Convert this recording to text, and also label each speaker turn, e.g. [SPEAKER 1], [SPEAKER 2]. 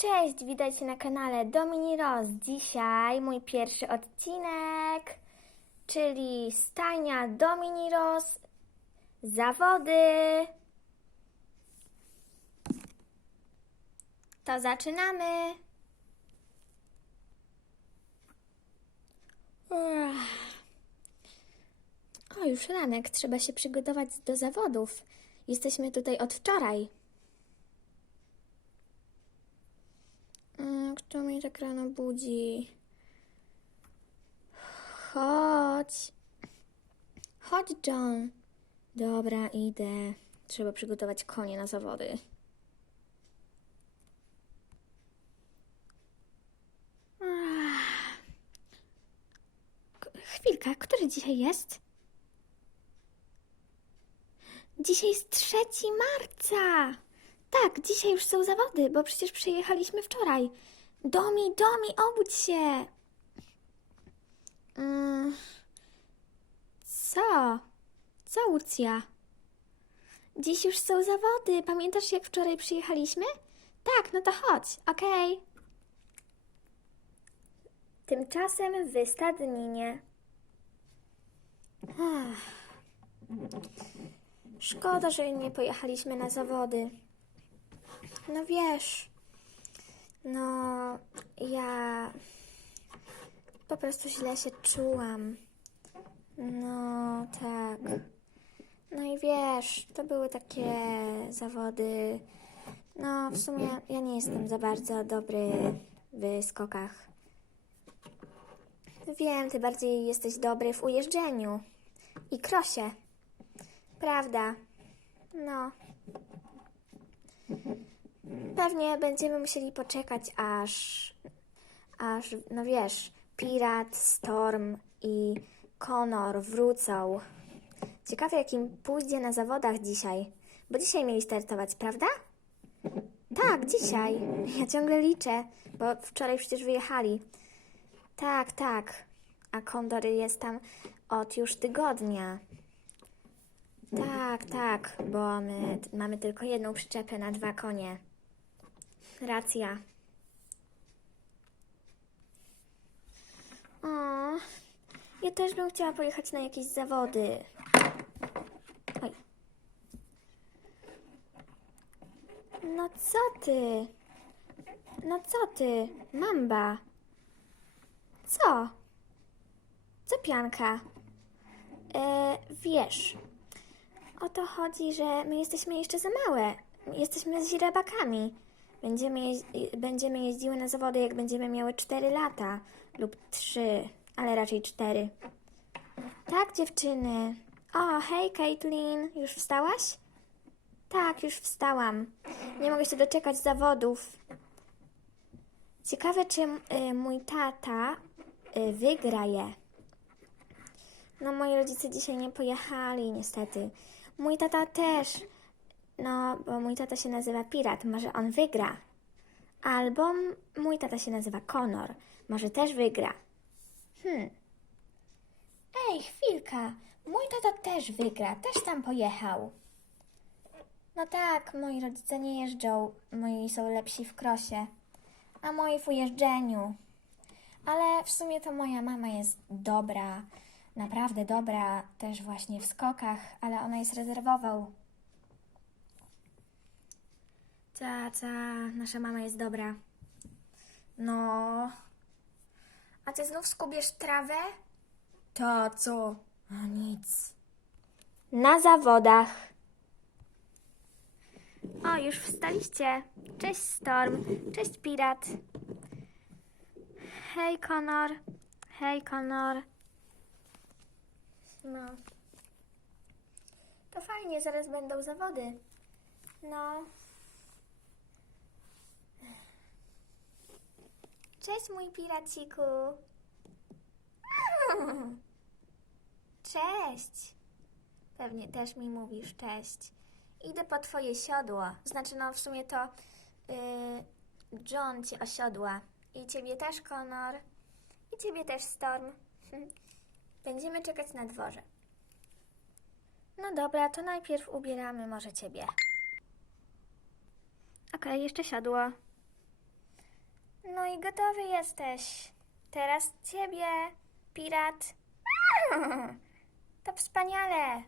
[SPEAKER 1] Cześć, witajcie na kanale Domini Ross. Dzisiaj mój pierwszy odcinek, czyli stajnia Domini Ross, zawody. To zaczynamy. O, już ranek, trzeba się przygotować do zawodów. Jesteśmy tutaj od wczoraj. Mm, Kto tak rano budzi? Chodź. Chodź, John. Dobra, idę. Trzeba przygotować konie na zawody. Chwilka, który dzisiaj jest? Dzisiaj jest 3 marca. Tak, dzisiaj już są zawody, bo przecież przyjechaliśmy wczoraj. Domi, Domi, obudź się. Mm. Co? Co, Lucja? Dziś już są zawody. Pamiętasz, jak wczoraj przyjechaliśmy? Tak, no to chodź, okej. Tymczasem w. Ach. Szkoda, że nie pojechaliśmy na zawody. No wiesz, no ja po prostu źle się czułam. No tak. No i wiesz, to były takie zawody. No w sumie ja nie jestem za bardzo dobry w skokach. Wiem, ty bardziej jesteś dobry w ujeżdżeniu i krosie. Prawda? No. Pewnie będziemy musieli poczekać, aż, aż, no wiesz, Pirat, Storm i Connor wrócą. Ciekawe, jakim pójdzie na zawodach dzisiaj, bo dzisiaj mieli startować, prawda? Tak, dzisiaj. Ja ciągle liczę, bo wczoraj przecież wyjechali. Tak, tak. A Kondor jest tam od już tygodnia. Tak, tak, bo my mamy tylko jedną przyczepę na dwa konie. Racja. O, ja też bym chciała pojechać na jakieś zawody. Oj. No co ty? No co ty? Mamba. Co? Co pianka? E, wiesz, o to chodzi, że my jesteśmy jeszcze za małe. Jesteśmy źrebakami. Będziemy, jeź- będziemy jeździły na zawody, jak będziemy miały 4 lata lub 3, ale raczej 4. Tak, dziewczyny. O, hej, Caitlin, już wstałaś? Tak, już wstałam. Nie mogę się doczekać zawodów. Ciekawe, czy y, mój tata y, wygra je. No, moi rodzice dzisiaj nie pojechali, niestety. Mój tata też. No, bo mój tata się nazywa Pirat, może on wygra. Albo mój tata się nazywa Connor, może też wygra. Hmm. Ej, chwilka. Mój tata też wygra, też tam pojechał. No tak, moi rodzice nie jeżdżą, moi są lepsi w krosie, a moi w ujeżdżeniu. Ale w sumie to moja mama jest dobra, naprawdę dobra, też właśnie w skokach, ale ona jest rezerwową. Ta, ta, nasza mama jest dobra. No. A ty znów skubiesz trawę? To co? A nic. Na zawodach. O, już wstaliście. Cześć Storm. Cześć Pirat. Hej Connor. Hej Connor. No. To fajnie, zaraz będą zawody. No. Cześć mój piraciku. Cześć. Pewnie też mi mówisz cześć. Idę po twoje siodło. Znaczy, no w sumie to yy, John cię osiodła. I ciebie też, Connor. I ciebie też, Storm. Będziemy czekać na dworze. No dobra, to najpierw ubieramy może ciebie. Okej, jeszcze siadło. I gotowy jesteś. Teraz ciebie, pirat. To wspaniale.